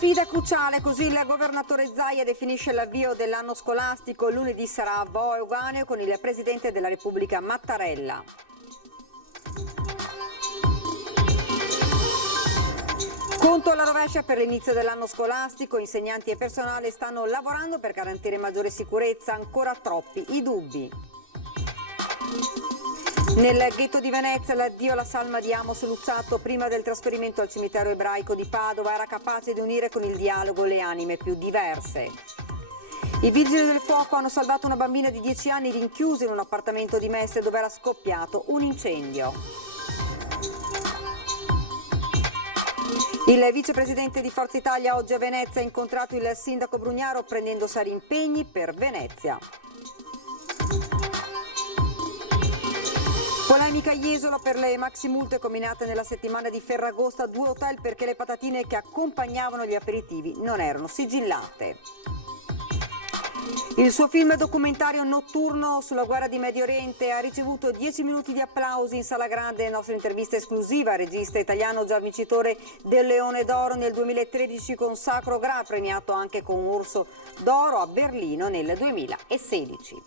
Sfida cruciale, così il governatore Zaia definisce l'avvio dell'anno scolastico. Lunedì sarà a Euganeo con il Presidente della Repubblica Mattarella. Conto alla rovescia per l'inizio dell'anno scolastico, insegnanti e personale stanno lavorando per garantire maggiore sicurezza, ancora troppi i dubbi. Nel ghetto di Venezia l'addio alla salma di Amos Luzzatto prima del trasferimento al cimitero ebraico di Padova era capace di unire con il dialogo le anime più diverse. I vigili del fuoco hanno salvato una bambina di 10 anni rinchiusa in un appartamento di Mestre dove era scoppiato un incendio. Il vicepresidente di Forza Italia oggi a Venezia ha incontrato il sindaco Brugnaro prendendo seri impegni per Venezia. Polemica a Jesolo per le maximulte combinate nella settimana di Ferragosto a 2 hotel perché le patatine che accompagnavano gli aperitivi non erano sigillate. Il suo film documentario notturno sulla guerra di Medio Oriente ha ricevuto 10 minuti di applausi in sala grande. Nostra intervista esclusiva al regista italiano già vincitore del Leone d'Oro nel 2013 con Sacro Gra, premiato anche con un Urso d'Oro a Berlino nel 2016.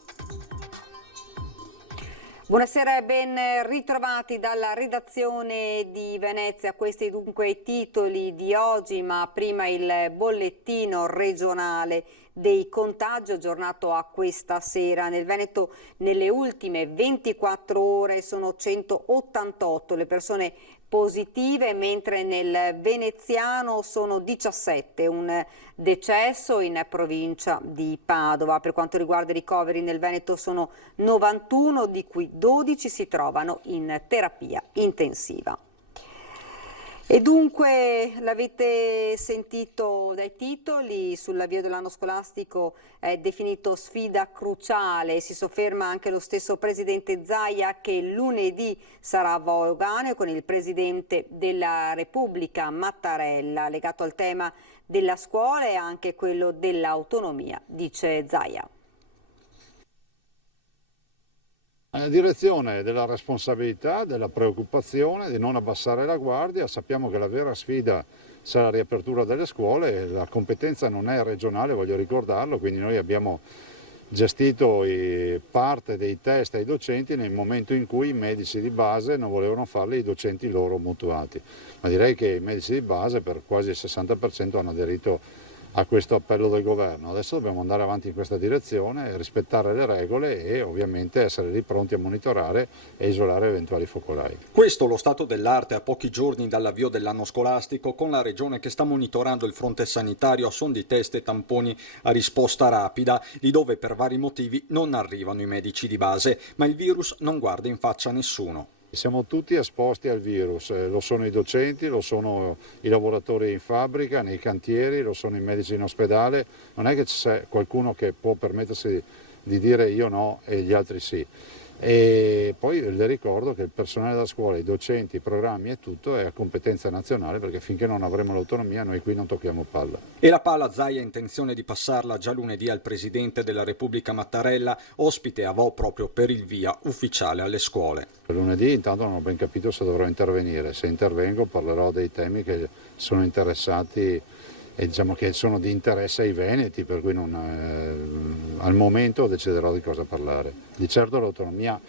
Buonasera e ben ritrovati dalla redazione di Venezia. Questi dunque i titoli di oggi, ma prima il bollettino regionale dei contagi aggiornato a questa sera. Nel Veneto nelle ultime 24 ore sono 188 le persone positive, mentre nel veneziano sono 17, un decesso in provincia di Padova. Per quanto riguarda i ricoveri nel Veneto sono 91, di cui 12 si trovano in terapia intensiva. E dunque l'avete sentito dai titoli, sull'avvio dell'anno scolastico è definito sfida cruciale. Si sofferma anche lo stesso presidente Zaia che lunedì sarà a Euganeo con il presidente della Repubblica Mattarella. Legato al tema della scuola e anche quello dell'autonomia, dice Zaia. Nella direzione della responsabilità, della preoccupazione, di non abbassare la guardia. Sappiamo che la vera sfida sarà la riapertura delle scuole, la competenza non è regionale, voglio ricordarlo, quindi noi abbiamo gestito parte dei test ai docenti nel momento in cui i medici di base non volevano farli i docenti loro mutuati. Ma direi che i medici di base per quasi il 60% hanno aderito a questo appello del governo. Adesso dobbiamo andare avanti in questa direzione, rispettare le regole e ovviamente essere lì pronti a monitorare e isolare eventuali focolai. Questo lo stato dell'arte a pochi giorni dall'avvio dell'anno scolastico, con la regione che sta monitorando il fronte sanitario a suon di test e tamponi a risposta rapida, lì dove per vari motivi non arrivano i medici di base, ma il virus non guarda in faccia a nessuno. Siamo tutti esposti al virus, lo sono i docenti, lo sono i lavoratori in fabbrica, nei cantieri, lo sono i medici in ospedale, non è che c'è qualcuno che può permettersi di dire io no e gli altri sì. E poi le ricordo che il personale della scuola, i docenti, i programmi e tutto è a competenza nazionale, perché finché non avremo l'autonomia noi qui non tocchiamo palla. E la palla Zaia ha intenzione di passarla già lunedì al Presidente della Repubblica Mattarella, ospite a Vo proprio per il via ufficiale alle scuole. Lunedì intanto non ho ben capito se dovrò intervenire, se intervengo parlerò dei temi che sono interessati e diciamo che sono di interesse ai veneti, per cui al momento deciderò di cosa parlare. Di certo l'autonomia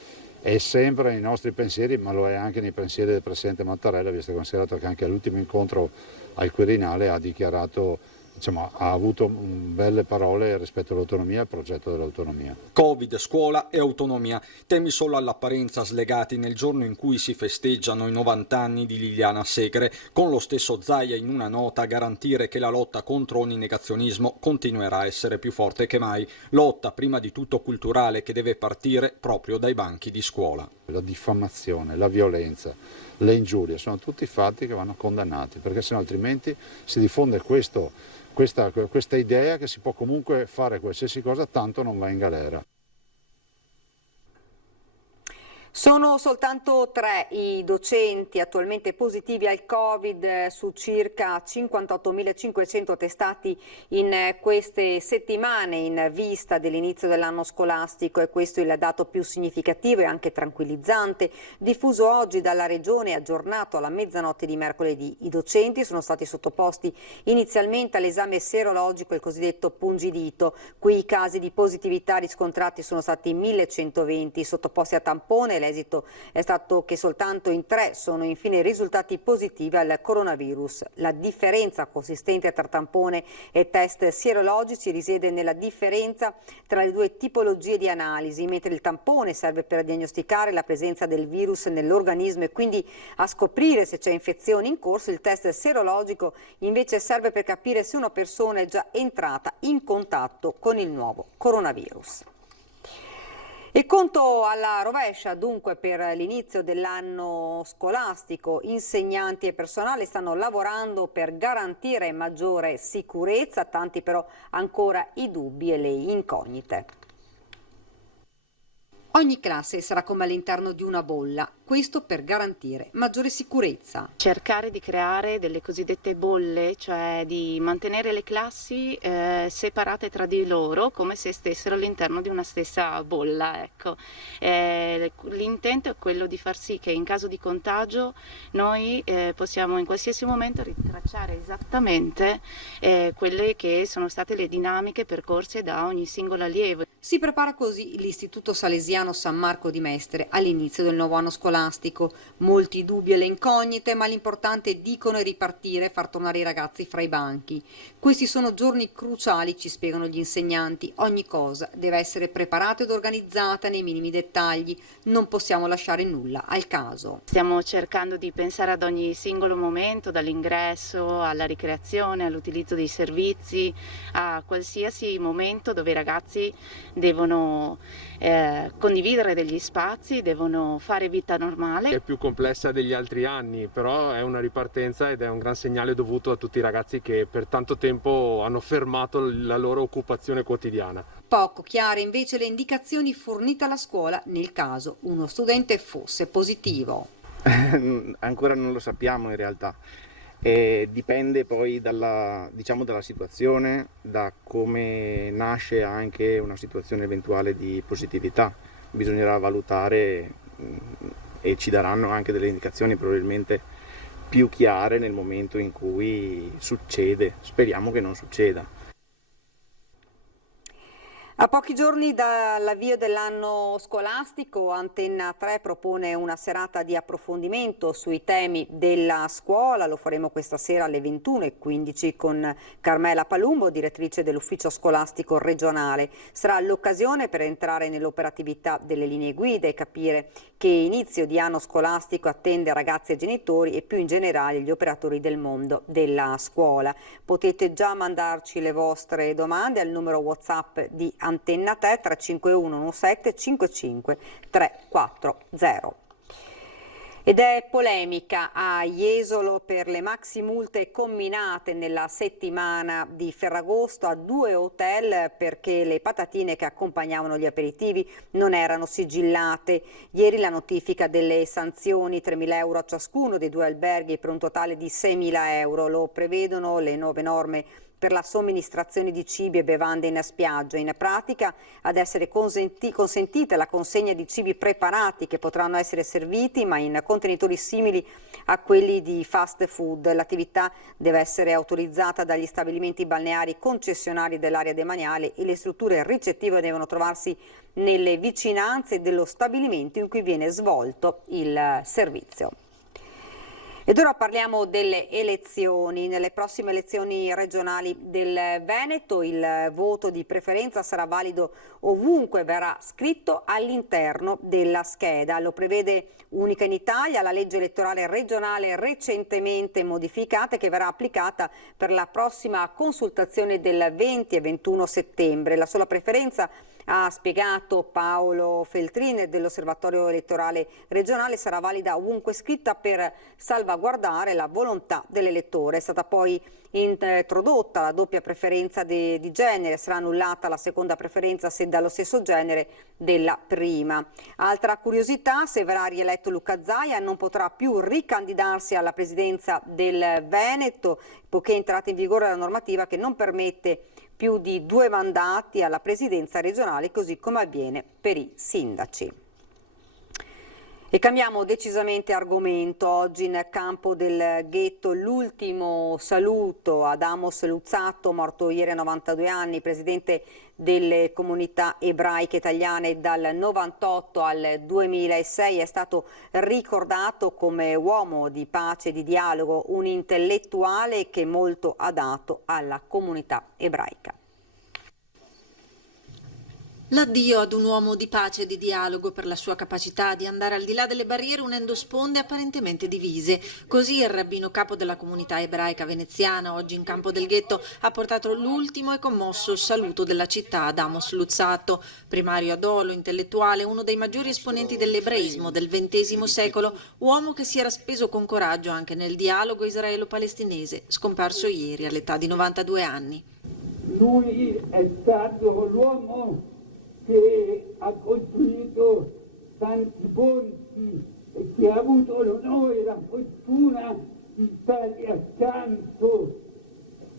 è sempre nei nostri pensieri, ma lo è anche nei pensieri del Presidente Mattarella, visto che considerato che anche all'ultimo incontro al Quirinale ha dichiarato, ha avuto belle parole rispetto all'autonomia e al progetto dell'autonomia. Covid, scuola e autonomia, temi solo all'apparenza slegati nel giorno in cui si festeggiano i 90 anni di Liliana Segre, con lo stesso Zaia in una nota a garantire che la lotta contro ogni negazionismo continuerà a essere più forte che mai, lotta prima di tutto culturale che deve partire proprio dai banchi di scuola. La diffamazione, la violenza, le ingiurie sono tutti fatti che vanno condannati, perché sennò altrimenti si diffonde questa idea che si può comunque fare qualsiasi cosa, tanto non va in galera. Sono soltanto 3 i docenti attualmente positivi al Covid su circa 58.500 testati in queste settimane in vista dell'inizio dell'anno scolastico, e questo è il dato più significativo e anche tranquillizzante diffuso oggi dalla Regione, aggiornato alla mezzanotte di mercoledì. I docenti sono stati sottoposti inizialmente all'esame serologico, il cosiddetto pungidito. Qui i casi di positività riscontrati sono stati 1.120, sottoposti a tampone. L'esito è stato che soltanto in 3 sono infine risultati positivi al coronavirus. La differenza consistente tra tampone e test sierologici risiede nella differenza tra le 2 tipologie di analisi. Mentre il tampone serve per diagnosticare la presenza del virus nell'organismo e quindi a scoprire se c'è infezione in corso, il test sierologico invece serve per capire se una persona è già entrata in contatto con il nuovo coronavirus. E conto alla rovescia dunque per l'inizio dell'anno scolastico. Insegnanti e personale stanno lavorando per garantire maggiore sicurezza, tanti però ancora i dubbi e le incognite. Ogni classe sarà come all'interno di una bolla, questo per garantire maggiore sicurezza. Cercare di creare delle cosiddette bolle, cioè di mantenere le classi separate tra di loro come se stessero all'interno di una stessa bolla. Ecco. L'intento è quello di far sì che in caso di contagio noi possiamo in qualsiasi momento ritracciare esattamente quelle che sono state le dinamiche percorse da ogni singolo allievo. Si prepara così l'Istituto Salesiano San Marco di Mestre all'inizio del nuovo anno scolastico. Molti dubbi e le incognite, ma l'importante, dicono, è ripartire e far tornare i ragazzi fra i banchi. Questi sono giorni cruciali, ci spiegano gli insegnanti. Ogni cosa deve essere preparata ed organizzata nei minimi dettagli. Non possiamo lasciare nulla al caso. Stiamo cercando di pensare ad ogni singolo momento, dall'ingresso alla ricreazione, all'utilizzo dei servizi, a qualsiasi momento dove i ragazzi devono condividere degli spazi, devono fare vita normale. È più complessa degli altri anni, però è una ripartenza ed è un gran segnale dovuto a tutti i ragazzi che per tanto tempo hanno fermato la loro occupazione quotidiana. Poco chiare invece le indicazioni fornite alla scuola nel caso uno studente fosse positivo. Ancora non lo sappiamo in realtà. Dipende poi dalla situazione, da come nasce anche una situazione eventuale di positività. Bisognerà valutare e ci daranno anche delle indicazioni probabilmente più chiare nel momento in cui succede. Speriamo che non succeda. A pochi giorni dall'avvio dell'anno scolastico, Antenna 3 propone una serata di approfondimento sui temi della scuola. Lo faremo questa sera alle 21:15 con Carmela Palumbo, direttrice dell'ufficio scolastico regionale. Sarà l'occasione per entrare nell'operatività delle linee guida e capire che inizio di anno scolastico attende ragazzi e genitori e più in generale gli operatori del mondo della scuola. Potete già mandarci le vostre domande al numero WhatsApp di Antenna 3 351 17 55 340. Ed è polemica a Jesolo per le maxi multe comminate nella settimana di Ferragosto a 2 hotel perché le patatine che accompagnavano gli aperitivi non erano sigillate. Ieri la notifica delle sanzioni, 3.000 euro a ciascuno dei 2 alberghi per un totale di 6.000 euro. Lo prevedono le nuove norme per la somministrazione di cibi e bevande in spiaggia. In pratica ad essere consentita la consegna di cibi preparati che potranno essere serviti ma in contenitori simili a quelli di fast food. L'attività deve essere autorizzata dagli stabilimenti balneari concessionari dell'area demaniale e le strutture ricettive devono trovarsi nelle vicinanze dello stabilimento in cui viene svolto il servizio. Ed ora parliamo delle elezioni. Nelle prossime elezioni regionali del Veneto il voto di preferenza sarà valido ovunque verrà scritto all'interno della scheda. Lo prevede unica in Italia la legge elettorale regionale recentemente modificata che verrà applicata per la prossima consultazione del 20 e 21 settembre. La sola preferenza Ha spiegato Paolo Feltrin dell'Osservatorio elettorale regionale, sarà valida ovunque scritta per salvaguardare la volontà dell'elettore. È stata poi introdotta la doppia preferenza di genere, sarà annullata la seconda preferenza se dallo stesso genere della prima. Altra curiosità, se verrà rieletto Luca Zaia non potrà più ricandidarsi alla presidenza del Veneto, poiché è entrata in vigore la normativa che non permette più di 2 mandati alla presidenza regionale, così come avviene per i sindaci. E cambiamo decisamente argomento. Oggi nel campo del ghetto l'ultimo saluto ad Amos Luzzatto, morto ieri a 92 anni, presidente delle comunità ebraiche italiane dal 98 al 2006. È stato ricordato come uomo di pace e di dialogo, un intellettuale che molto ha dato alla comunità ebraica. L'addio ad un uomo di pace e di dialogo per la sua capacità di andare al di là delle barriere unendo sponde apparentemente divise. Così il rabbino capo della comunità ebraica veneziana, oggi in campo del ghetto, ha portato l'ultimo e commosso saluto della città ad Amos Luzzatto, primario a Dolo, intellettuale, uno dei maggiori esponenti dell'ebraismo del XX secolo, uomo che si era speso con coraggio anche nel dialogo israelo-palestinese, scomparso ieri all'età di 92 anni. Lui è stato l'uomo che ha costruito tanti ponti e che ha avuto l'onore e la fortuna di stare accanto,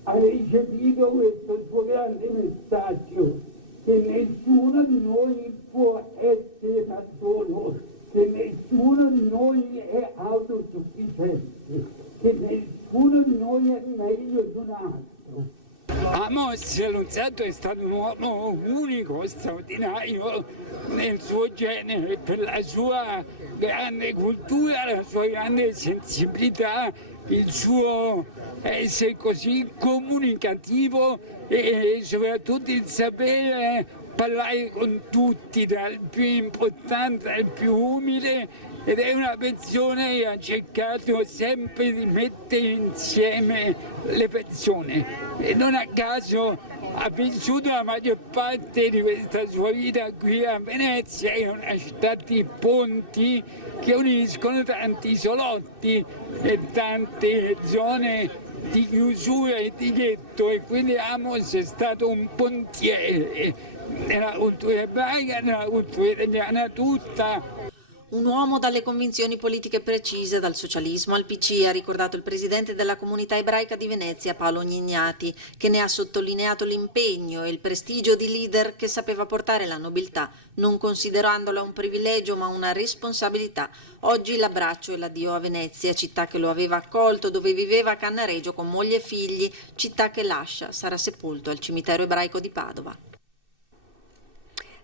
ha ricevuto questo suo grande messaggio, che nessuno di noi può essere da solo, che nessuno di noi è autosufficiente, che nessuno di noi è meglio di un altro. Amos Luzzatto è stato un uomo unico, straordinario nel suo genere, per la sua grande cultura, la sua grande sensibilità, il suo essere così comunicativo e soprattutto il sapere parlare con tutti, dal più importante al più umile, ed è una persona che ha cercato sempre di mettere insieme le persone e non a caso ha vissuto la maggior parte di questa sua vita qui a Venezia, che è una città di ponti che uniscono tanti isolotti e tante zone di chiusura e di ghetto, e quindi Amos è stato un pontiere nella cultura ebraica, nella cultura italiana tutta. Un uomo dalle convinzioni politiche precise, dal socialismo al PC, ha ricordato il presidente della comunità ebraica di Venezia, Paolo Gnignati, che ne ha sottolineato l'impegno e il prestigio di leader che sapeva portare la nobiltà, non considerandola un privilegio ma una responsabilità. Oggi l'abbraccio e l'addio a Venezia, città che lo aveva accolto, dove viveva a Cannaregio con moglie e figli, città che lascia, sarà sepolto al cimitero ebraico di Padova.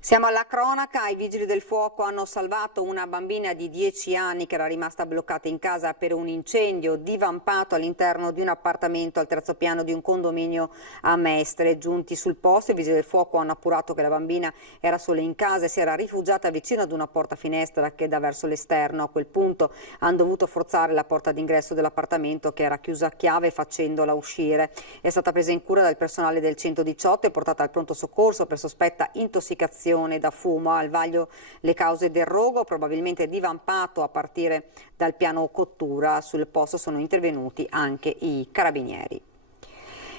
Siamo alla cronaca. I vigili del fuoco hanno salvato una bambina di 10 anni che era rimasta bloccata in casa per un incendio divampato all'interno di un appartamento al terzo piano di un condominio a Mestre. Giunti sul posto, i vigili del fuoco hanno appurato che la bambina era sola in casa e si era rifugiata vicino ad una porta finestra che dà verso l'esterno. A quel punto hanno dovuto forzare la porta d'ingresso dell'appartamento, che era chiusa a chiave, facendola uscire. È stata presa in cura dal personale del 118 e portata al pronto soccorso per sospetta intossicazione da fumo. Al vaglio le cause del rogo, probabilmente divampato a partire dal piano cottura. Sul posto sono intervenuti anche i carabinieri.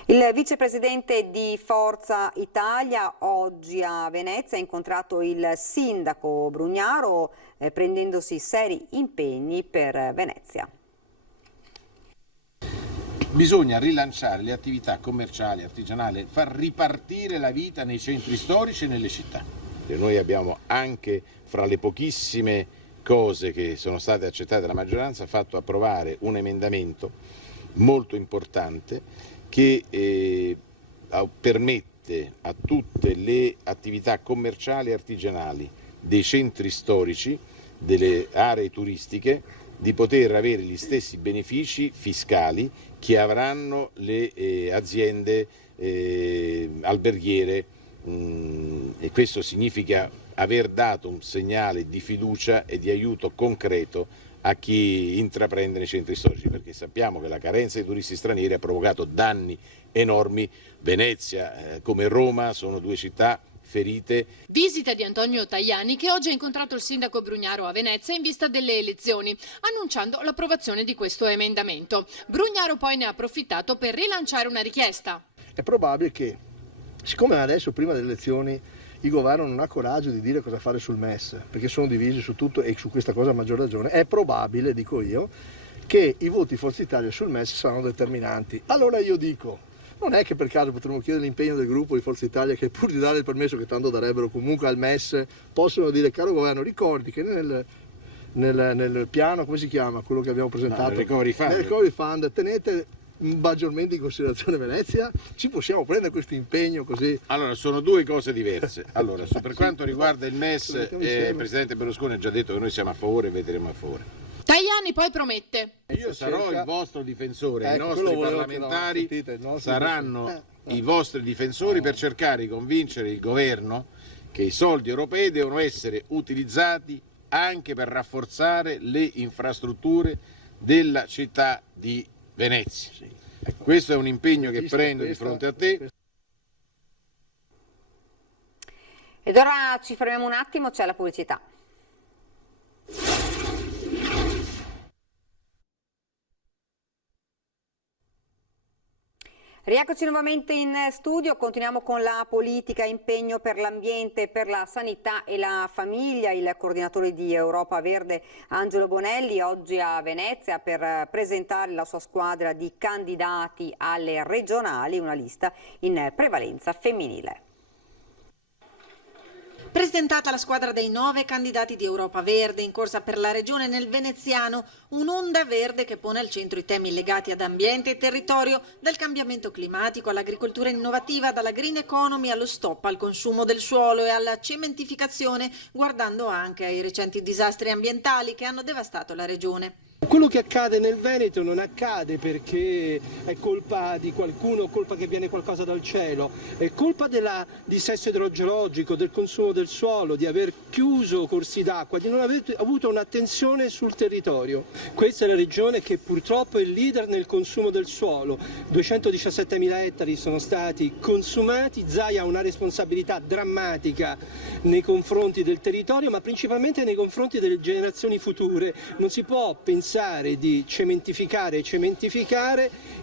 Il vicepresidente di Forza Italia oggi a Venezia ha incontrato il sindaco Brugnaro, prendendosi seri impegni per Venezia. Bisogna rilanciare le attività commerciali, artigianali, far ripartire la vita nei centri storici e nelle città. E noi abbiamo anche, fra le pochissime cose che sono state accettate dalla maggioranza, fatto approvare un emendamento molto importante che permette a tutte le attività commerciali e artigianali dei centri storici, delle aree turistiche, di poter avere gli stessi benefici fiscali che avranno le aziende alberghiere, e questo significa aver dato un segnale di fiducia e di aiuto concreto a chi intraprende nei centri storici, perché sappiamo che la carenza di turisti stranieri ha provocato danni enormi. Venezia come Roma sono due città ferite. Visita di Antonio Tajani, che oggi ha incontrato il sindaco Brugnaro a Venezia in vista delle elezioni, annunciando l'approvazione di questo emendamento. Brugnaro poi ne ha approfittato per rilanciare una richiesta. È probabile che, siccome adesso prima delle elezioni il governo non ha coraggio di dire cosa fare sul MES, perché sono divisi su tutto e su questa cosa a maggior ragione, è probabile, dico io, che i voti Forza Italia sul MES saranno determinanti. Allora io dico, non è che per caso potremmo chiedere l'impegno del gruppo di Forza Italia che pur di dare il permesso che tanto darebbero comunque al MES, possono dire, caro governo, ricordi che nel piano, come si chiama, quello che abbiamo presentato, nel Recovery Fund, tenete maggiormente in considerazione Venezia? Ci possiamo prendere questo impegno così? Allora, sono due cose diverse. Allora, per quanto riguarda il MES, il Presidente Berlusconi ha già detto che noi siamo a favore e vedremo a favore. Tajani poi promette. Io sarò il vostro difensore, i nostri parlamentari saranno i vostri difensori per cercare di convincere il governo che i soldi europei devono essere utilizzati anche per rafforzare le infrastrutture della città di Venezia. Questo è un impegno che prendo di fronte a te. Ed ora ci fermiamo un attimo, c'è la pubblicità. Rieccoci nuovamente in studio, continuiamo con la politica, impegno per l'ambiente, per la sanità e la famiglia. Il coordinatore di Europa Verde Angelo Bonelli oggi a Venezia per presentare la sua squadra di candidati alle regionali, una lista in prevalenza femminile. Presentata la squadra dei 9 candidati di Europa Verde in corsa per la regione nel veneziano, un'onda verde che pone al centro i temi legati ad ambiente e territorio, dal cambiamento climatico all'agricoltura innovativa, dalla green economy allo stop al consumo del suolo e alla cementificazione, guardando anche ai recenti disastri ambientali che hanno devastato la regione. Quello che accade nel Veneto non accade perché è colpa di qualcuno, colpa che viene qualcosa dal cielo, è colpa del dissesto idrogeologico, del consumo del suolo, di aver chiuso corsi d'acqua, di non aver avuto un'attenzione sul territorio. Questa è la regione che purtroppo è il leader nel consumo del suolo. 217.000 ettari sono stati consumati, Zaia ha una responsabilità drammatica nei confronti del territorio, ma principalmente nei confronti delle generazioni future. Non si può pensare di cementificare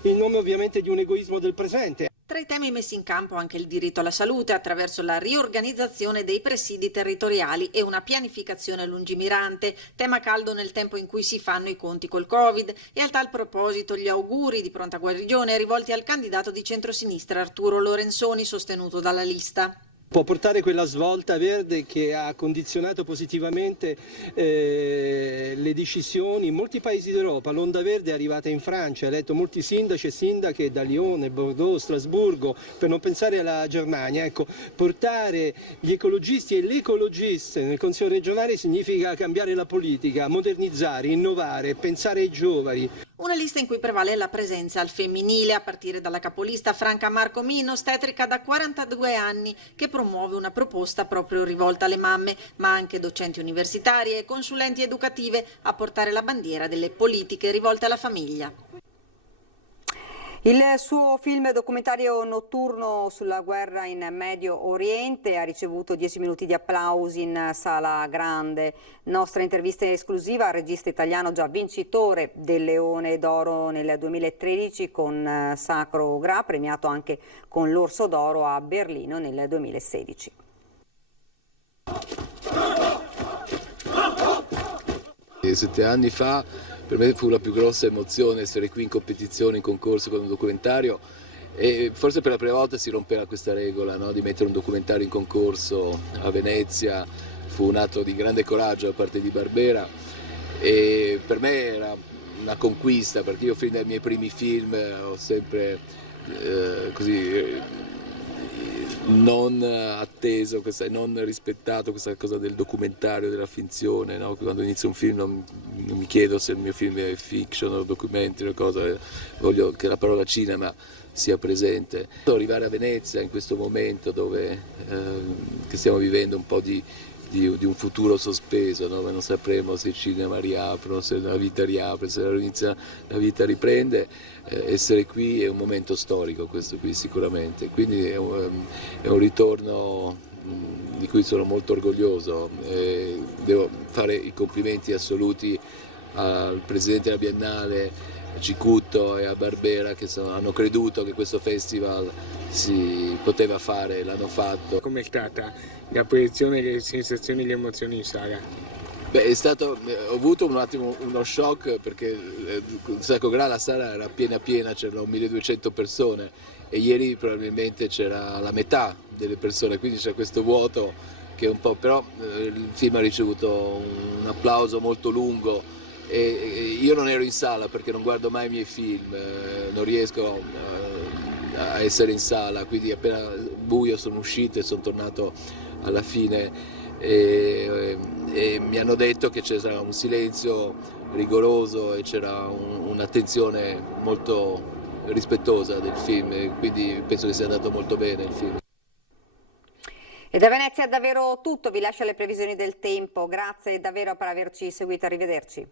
in nome ovviamente di un egoismo del presente. Tra i temi messi in campo anche il diritto alla salute attraverso la riorganizzazione dei presidi territoriali e una pianificazione lungimirante, tema caldo nel tempo in cui si fanno i conti col Covid, e a tal proposito gli auguri di pronta guarigione rivolti al candidato di centrosinistra Arturo Lorenzoni, sostenuto dalla lista. Può portare quella svolta verde che ha condizionato positivamente le decisioni in molti paesi d'Europa. L'onda verde è arrivata in Francia, ha eletto molti sindaci e sindache da Lione, Bordeaux, Strasburgo, per non pensare alla Germania. Ecco, portare gli ecologisti e le ecologiste nel Consiglio regionale significa cambiare la politica, modernizzare, innovare, pensare ai giovani. Una lista in cui prevale la presenza al femminile, a partire dalla capolista Franca Marcomino, ostetrica da 42 anni, che promuove una proposta proprio rivolta alle mamme, ma anche docenti universitarie e consulenti educative, a portare la bandiera delle politiche rivolte alla famiglia. Il suo film documentario notturno sulla guerra in Medio Oriente ha ricevuto 10 minuti di applausi in Sala Grande. Nostra intervista esclusiva al regista italiano già vincitore del Leone d'Oro nel 2013 con Sacro Gra, premiato anche con l'Orso d'Oro a Berlino nel 2016. E 7 anni fa per me fu la più grossa emozione essere qui in competizione, in concorso con un documentario, e forse per la prima volta si rompeva questa regola, no? Di mettere un documentario in concorso a Venezia. Fu un atto di grande coraggio da parte di Barbera e per me era una conquista, perché io fin dai miei primi film ho sempre non atteso, non rispettato questa cosa del documentario, della finzione, no? Quando inizio un film non mi chiedo se il mio film è fiction o documentary o cosa, voglio che la parola cinema sia presente. Arrivare a Venezia in questo momento dove che stiamo vivendo un po' di un futuro sospeso, dove non sapremo se i cinema riaprono, se la vita riapre, se la vita riprende, essere qui è un momento storico, questo qui sicuramente, quindi è un ritorno di cui sono molto orgoglioso. Devo fare i complimenti assoluti al Presidente della Biennale, Cicutto, e a Barbera, che hanno creduto che questo festival si poteva fare, l'hanno fatto. Com'è stata la proiezione, le sensazioni e le emozioni in sala? Beh, ho avuto un attimo uno shock, perché Sacro Graal, la sala era piena, c'erano 1200 persone e ieri probabilmente c'era la metà delle persone, quindi c'è questo vuoto che è un po', però il film ha ricevuto un applauso molto lungo e io non ero in sala perché non guardo mai i miei film, non riesco a essere in sala, quindi appena buio sono uscito e sono tornato alla fine. E mi hanno detto che c'era un silenzio rigoroso e c'era un'attenzione molto rispettosa del film, e quindi penso che sia andato molto bene il film. E da Venezia è davvero tutto, vi lascio le previsioni del tempo, grazie davvero per averci seguito, arrivederci.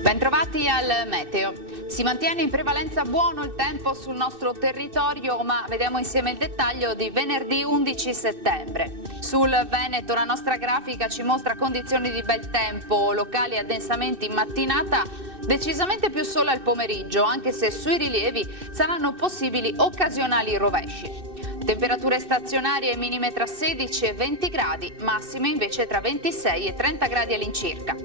Bentrovati al meteo. Si mantiene in prevalenza buono il tempo sul nostro territorio, ma vediamo insieme il dettaglio di venerdì 11 settembre. Sul Veneto la nostra grafica ci mostra condizioni di bel tempo, locali addensamenti in mattinata, decisamente più sole al pomeriggio, anche se sui rilievi saranno possibili occasionali rovesci. Temperature stazionarie minime tra 16 e 20 gradi, massime invece tra 26 e 30 gradi all'incirca.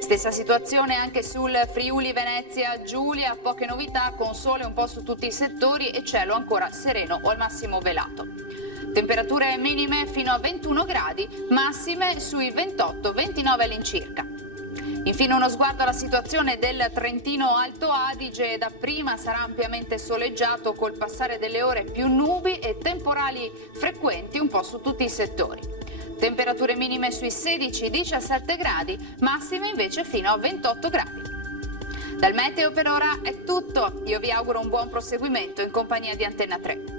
Stessa situazione anche sul Friuli Venezia Giulia, poche novità, con sole un po' su tutti i settori e cielo ancora sereno o al massimo velato. Temperature minime fino a 21 gradi, massime sui 28-29 all'incirca. Infine uno sguardo alla situazione del Trentino Alto Adige, dapprima sarà ampiamente soleggiato col passare delle ore, più nubi e temporali frequenti un po' su tutti i settori. Temperature minime sui 16-17 gradi, massime invece fino a 28 gradi. Dal meteo per ora è tutto, io vi auguro un buon proseguimento in compagnia di Antenna 3.